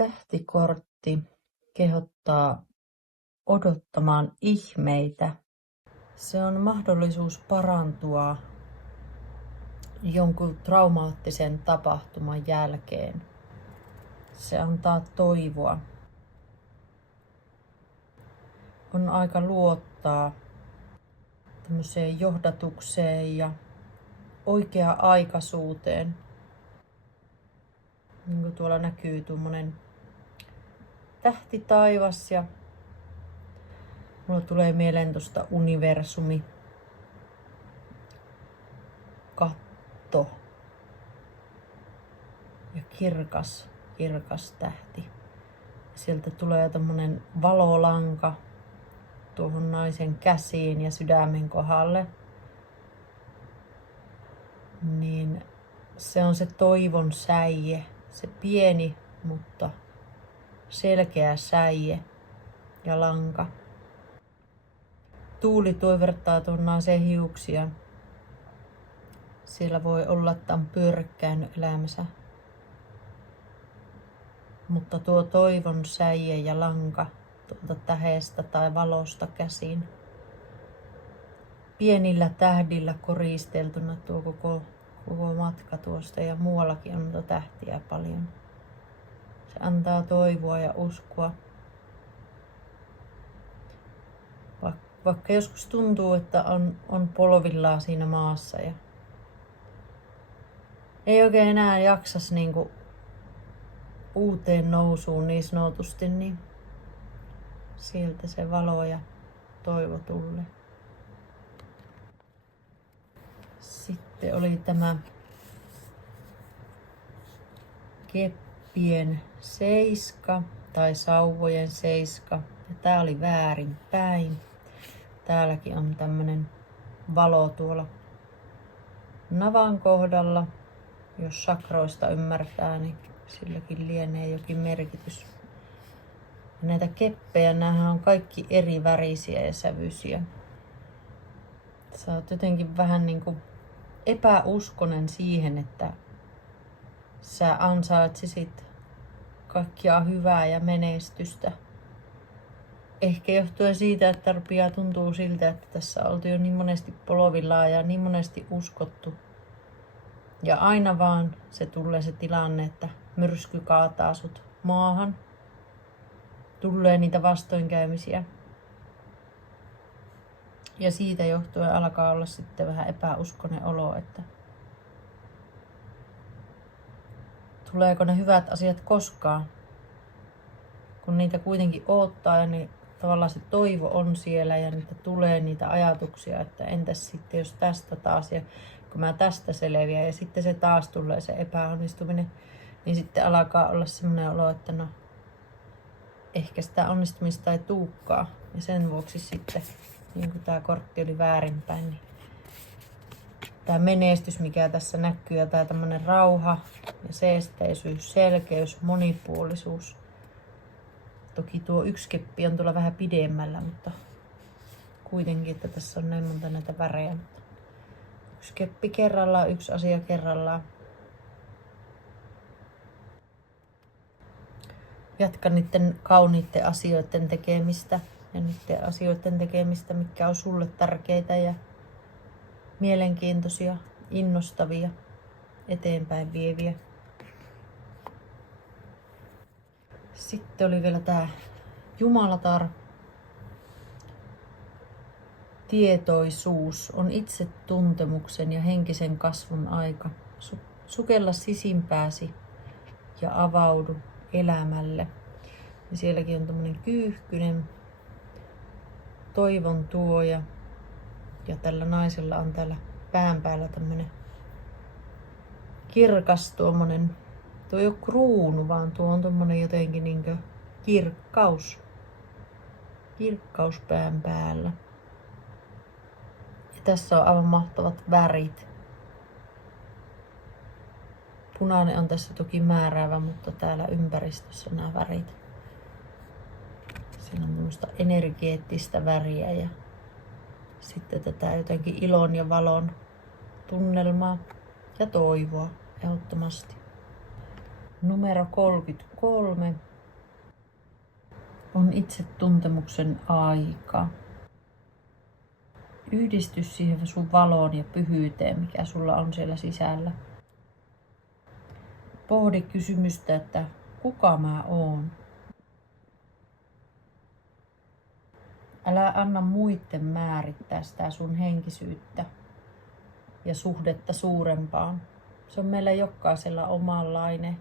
Tähtikortti kehottaa odottamaan ihmeitä. Se on mahdollisuus parantua jonkun traumaattisen tapahtuman jälkeen. Se antaa toivoa. On aika luottaa tämmöiseen johdatukseen ja oikea-aikaisuuteen. Niin kuin tuolla näkyy tuommoinen tähtitaivas ja mulla tulee mieleen tuosta universumi katto ja kirkas tähti. Sieltä tulee tommonen valolanka tuohon naisen käsiin ja sydämen kohdalle. Niin se on se toivon säie, se pieni, mutta selkeä säie ja lanka. Tuuli tuivertaa tuon naisen hiuksia. Siellä voi olla, että on pyörrekkäin elämänsä. Mutta tuo toivon säie ja lanka tuolta tähestä tai valosta käsin. Pienillä tähdillä koristeltuna tuo koko matka tuosta ja muuallakin on noita tähtiä paljon. Se antaa toivoa ja uskoa. Vaikka joskus tuntuu, että on polvillaan siinä maassa ja ei oikein enää jaksas niinku uuteen nousuun niin sanotusti, niin sieltä se valo ja toivo tulee. Sitten oli tämä keppien seiska tai sauvojen seiska. Ja tää oli väärinpäin. Täälläkin on tämmönen valo tuolla navan kohdalla. Jos sakroista ymmärtää, niin silläkin lienee jokin merkitys. Ja näitä keppejä, näähän on kaikki eri värisiä ja sävyisiä. Sä oot jotenkin vähän niinku epäuskonen siihen, että sä ansaitsisit kaikkia hyvää ja menestystä. Ehkä johtuen siitä, että rupeaa tuntuu siltä, että tässä on oltu jo niin monesti polvillaan ja niin monesti uskottu. Ja aina vaan se tulee se tilanne, että myrsky kaataa sut maahan. Tulee niitä vastoinkäymisiä. Ja siitä johtuen alkaa olla sitten vähän epäuskoinen olo, että tuleeko ne hyvät asiat koskaan. Kun niitä kuitenkin odottaa ja niin tavallaan se toivo on siellä ja niitä tulee niitä ajatuksia, että entäs sitten jos tästä taas ja kun mä tästä selviän ja sitten se taas tulee se epäonnistuminen, niin sitten alkaa olla semmoinen olo, että no ehkä sitä onnistumista ei tuukaan. Ja sen vuoksi sitten, niin kuin tää kortti oli väärinpäin, niin tää menestys, mikä tässä näkyy ja tää tämmönen rauha ja seesteisyys, selkeys, monipuolisuus. Toki tuo yksi keppi on tuolla vähän pidemmällä, mutta kuitenkin, että tässä on näin monta näitä värejä. Yksi keppi kerrallaan, yksi asia kerrallaan. Jatka niiden kauniitten asioiden tekemistä ja niiden asioiden tekemistä, mitkä on sulle tärkeitä ja mielenkiintoisia, innostavia, eteenpäin vieviä. Sitten oli vielä tää Jumalatar. Tietoisuus on itsetuntemuksen ja henkisen kasvun aika. Sukella sisimpääsi ja avaudu elämälle. Ja sielläkin on tämmönen kyyhkynen toivon tuoja. Ja tällä naisella on täällä pään päällä tämmönen kirkas tuommoinen. Tuo ei ole kruunu, vaan tuo on tommonen jotenkin niinkö kirkkaus. Kirkkaus pään päällä. Ja tässä on aivan mahtavat värit. Punainen on tässä toki määräävä, mutta täällä ympäristössä nämä värit. Siinä on tämmöistä energeettistä väriä ja sitten tätä jotenkin ilon ja valon tunnelmaa ja toivoa ehdottomasti. Numero 33. on itsetuntemuksen aika. Yhdisty siihen sun valoon ja pyhyyteen, mikä sulla on siellä sisällä. Pohdi kysymystä, että kuka mä oon? Älä anna muiden määrittää sitä sun henkisyyttä ja suhdetta suurempaan. Se on meillä jokaisella omanlainen.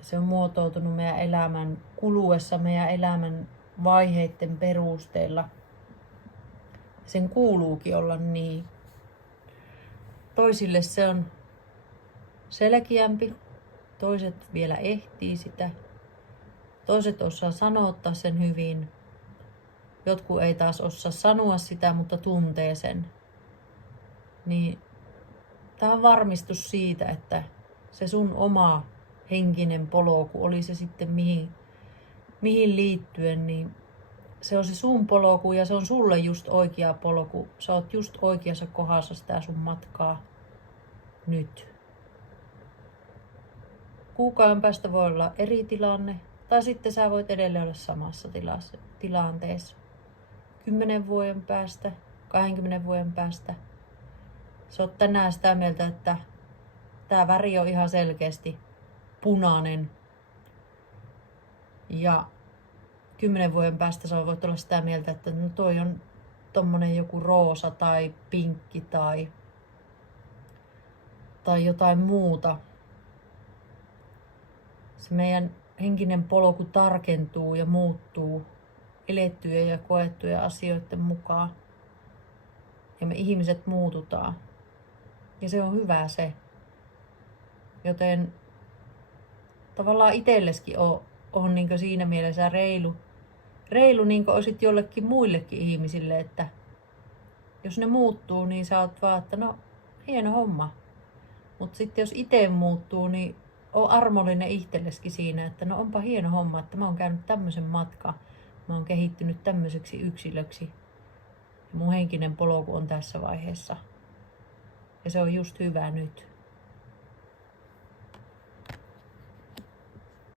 Se on muotoutunut meidän elämän kuluessa, meidän elämän vaiheiden perusteella. Sen kuuluukin olla niin. Toisille se on selkeämpi, toiset vielä ehtii sitä. Toiset osaa sanottaa sen hyvin. Jotkut ei taas osaa sanoa sitä, mutta tuntee sen. Niin tämä on varmistus siitä, että se sun oma henkinen polku, oli se sitten mihin liittyen, niin se on se sun polku ja se on sulle just oikea polku. Sä oot just oikeassa kohdassa sitä sun matkaa nyt. Kuukauden päästä voi olla eri tilanne, tai sitten sä voit edelleen olla samassa tilanteessa. 10 vuoden päästä, 20 vuoden päästä. Sä oot tänään sitä mieltä, että tää väri on ihan selkeästi punainen. Ja 10 vuoden päästä sä voit olla sitä mieltä, että no toi on tommonen joku roosa tai pinkki tai jotain muuta. Se meidän henkinen polku tarkentuu ja muuttuu elettyjen ja koettujen asioiden mukaan. Ja me ihmiset muututaan. Ja se on hyvä. Joten tavallaan itselleskin on niin siinä mielessä reilu niin kuin olisit jollekin muillekin ihmisille, että jos ne muuttuu, niin sä oot vaan, että no hieno homma. Mutta sitten jos itse muuttuu, niin on armollinen itselleskin siinä, että no onpa hieno homma, että mä oon käynyt tämmöisen matkan. Mä oon kehittynyt tämmöiseksi yksilöksi. Ja mun henkinen polku on tässä vaiheessa. Ja se on just hyvä nyt.